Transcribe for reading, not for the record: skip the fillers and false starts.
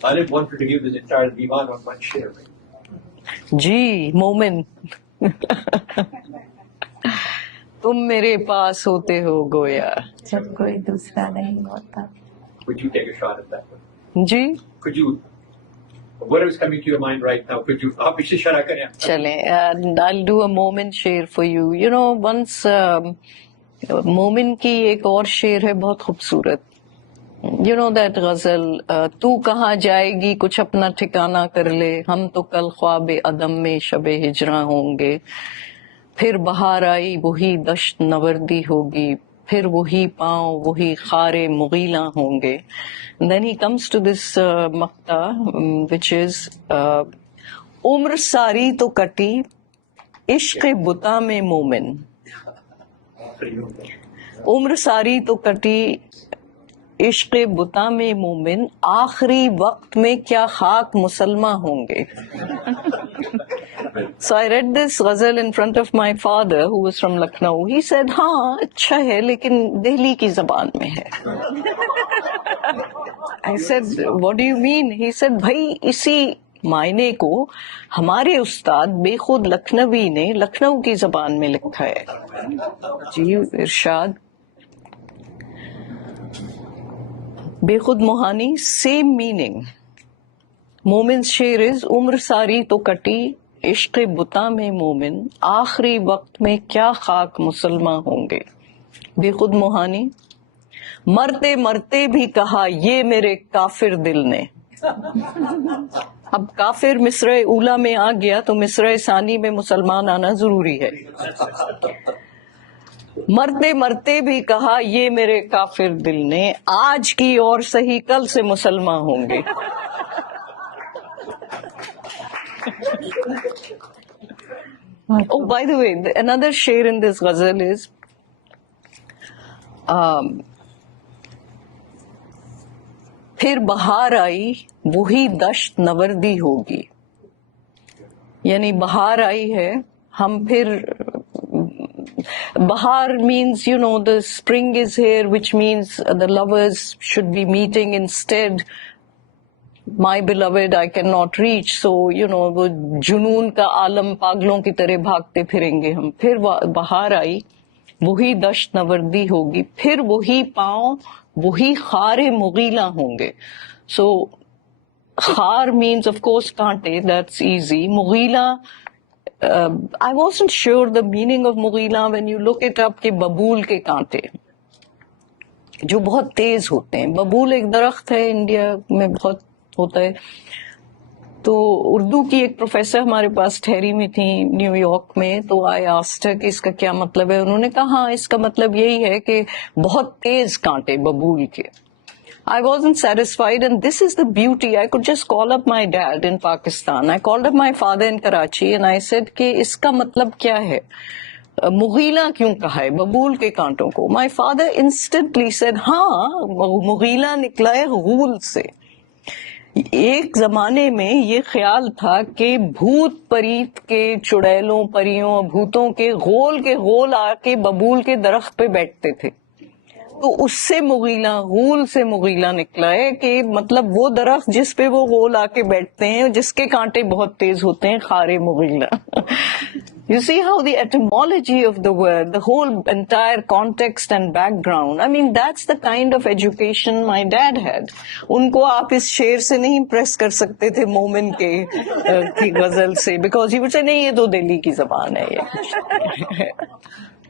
Talib wanted to give this entire divan on one share. جی مومن تم میرے پاس ہوتے ہو گویا جب کوئی دوسرا نہیں ہوتا. Would you take a shot at that one? G Could you, what is coming to your mind right now? Could you, آپ اسے شرح کریں. چلیں I'll do a مومن شعر for you. You know once مومن کی ایک اور شعر ہے بہت خوبصورت. You know that غزل تو کہاں جائے گی کچھ اپنا ٹھکانہ کر لے ہم تو کل خواب عدم میں شب ہجراں ہوں گے پھر بہار آئی وہی دشت نوردی ہوگی پھر وہی پاؤں وہی خار مغیلاں ہوں گے. Then he comes to this مقطع which is عمر ساری تو کٹی عشق بتا میں مومن. عمر ساری تو کٹی عشق بتا میں مومن آخری وقت میں کیا خاک مسلمہ ہوں گے. So I read this ghazal in front of my father who was from Lucknow. He said ہاں اچھا ہے لیکن دہلی کی زبان میں ہے. I said what do you mean? He said بھائی اسی معنی کو ہمارے استاد بے خود لکھنوی نے لکھنؤ کی زبان میں لکھا ہے. جی ارشاد بے خود موہانی سیم میننگ. مومن شعر از عمر ساری تو کٹی عشق بتا میں مومن آخری وقت میں کیا خاک مسلمہ ہوں گے. بے خود موہانی مرتے مرتے بھی کہا یہ میرے کافر دل نے. اب کافر مصرع اولا میں آ گیا تو مصرع ثانی میں مسلمان آنا ضروری ہے. مرتے مرتے بھی کہا یہ میرے کافر دل نے آج کی اور صحیح کل سے مسلمان ہوں گے. Oh, by the way, another share in this ghazal is پھر بہار آئی وہی دشت نوردی ہوگی. یعنی بہار آئی ہے ہم پھر Bahar means, you know, the spring is here, which means the lovers should be meeting instead. My beloved I cannot reach, so, you know, وہ جنون کا عالم پاگلوں کی طرح بھاگتے پھریں گے ہم. پھر بہار آئی وہی دشت نوردی ہوگی پھر وہی پاؤں وہی خار مغیلاں ہوں گے. So خار means of course کانٹے, that's easy. مغیلاں I wasn't sure the meaning of مغیلاں when you look it up کہ ببول کے کانٹے جو بہت تیز ہوتے ہیں. ببول ایک درخت ہے انڈیا میں بہت ہوتا ہے. تو اردو کی ایک پروفیسر ہمارے پاس ٹھہری ہوئی تھی نیو یارک میں, تو آئی آسکڈ ہر کہ اس کا کیا مطلب ہے. انہوں نے کہا ہاں اس کا مطلب یہی ہے کہ بہت تیز کانٹے ببول کے. I wasn't satisfied and this is the beauty. I could just call up my dad in Pakistan. I called up my father in Karachi and I said کہ اس کا مطلب کیا ہے, مغیلہ کیوں کہا ہے ببول کے کانٹوں کو. My father instantly said ہاں مغیلہ نکلا ہے غول سے. ایک زمانے میں یہ خیال تھا کہ بھوت پریت کے چڑیلوں پریوں بھوتوں کے غول آ کے ببول کے درخت پہ بیٹھتے تھے, تو اس سے مغیلہ غول سے مغیلہ نکلا ہے کہ مطلب وہ درخت جس پہ وہ غول آ کے بیٹھتے ہیں جس کے کانٹے بہت تیز ہوتے ہیں, خار مغیلہ. You see how the etymology of the word, the whole entire context and background, I mean that's the kind of education my dad had. ان کو آپ اس شعر سے نہیں پریس کر سکتے تھے مومن کی غزل سے, because he would say نہیں یہ تو دہلی کی زبان ہے یہ.